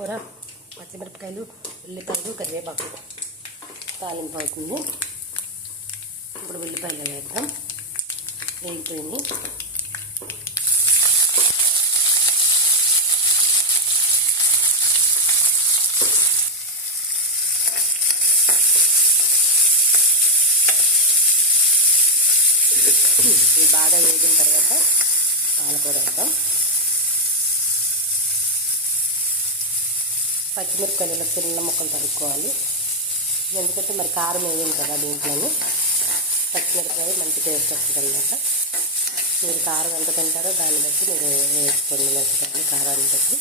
పాలకూర, పచ్చిమిరపకాయలు, ఉల్లిపాయలు, కరివేపాకు తాలింపు అవుతుంది. ఇప్పుడు ఉల్లిపాయలు వేద్దాం. వేగిపోయింది. ఇవి బాగా వేగిన తర్వాత పాలకూర వేద్దాం. పచ్చిమిరపకాయలు చిన్న ముక్కలు తరుక్కోవాలి. ఎందుకంటే మరి కారం వేయం కదా దీంట్లోని. పచ్చిమిరపకాయ మంచి టేస్ట్ వస్తుంది అన్నమాట. మీరు కారం ఎంత తింటారో దాన్ని బట్టి మీరు వేసుకోండి. మిరపకాయలు కారాన్ని బట్టి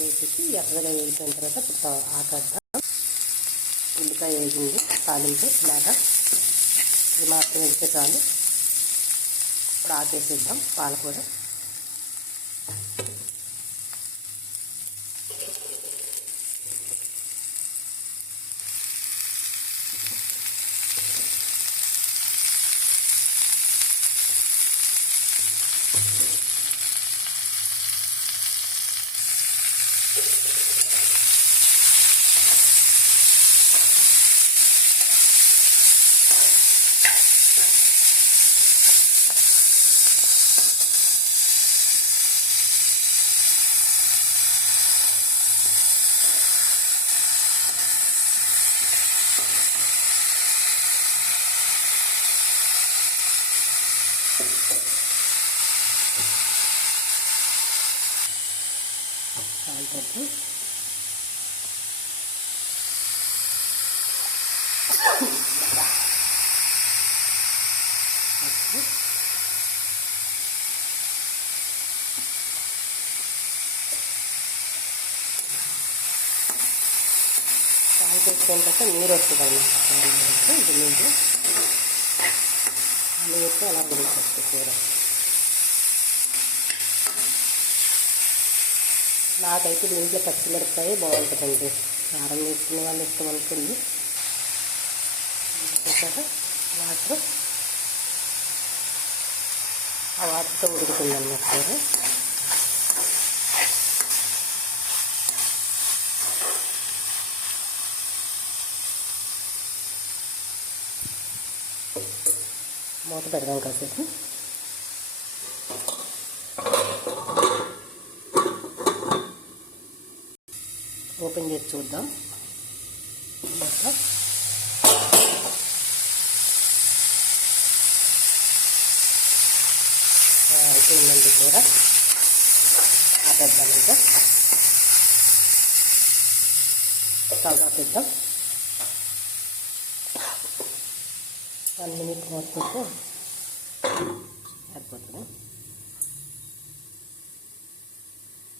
వేసి ఎర్రగా వేగిపోయిన తర్వాత ఇప్పుడు ఆకేద్దాం. ఉల్లిపాయ వేగింది, తాలింపు ఇలాగా ఇది మాత్రం వేస్తే చాలు. ఇప్పుడు ఆకేసిద్దాం పాలకూర. కాలుతుంది. కాలు తెచ్చుకున్న తర్వాత నీరు వస్తుంది అన్నమాట. ఇది నీరుతో అలా ఉడికొస్తుంది కూర. నాకైతే దీంట్లో పచ్చిమిరపకాయ బాగుంటుందండి. కారం వేసుకునే వాళ్ళు ఇష్టం అనుకుంది. వాటర్ ఆ వాటర్తో ఉడుకుతుంది అన్నమాట కూర. మూత పెడదాం కాసేపు. ఓపెన్ చేసి చూద్దాం. అయిపోయిందండి కూర. ఆపేద్దాం. ఇంకా స్టవ్ ఆపేద్దాం. 1 minute మూత పెడితే సరిపోతుంది.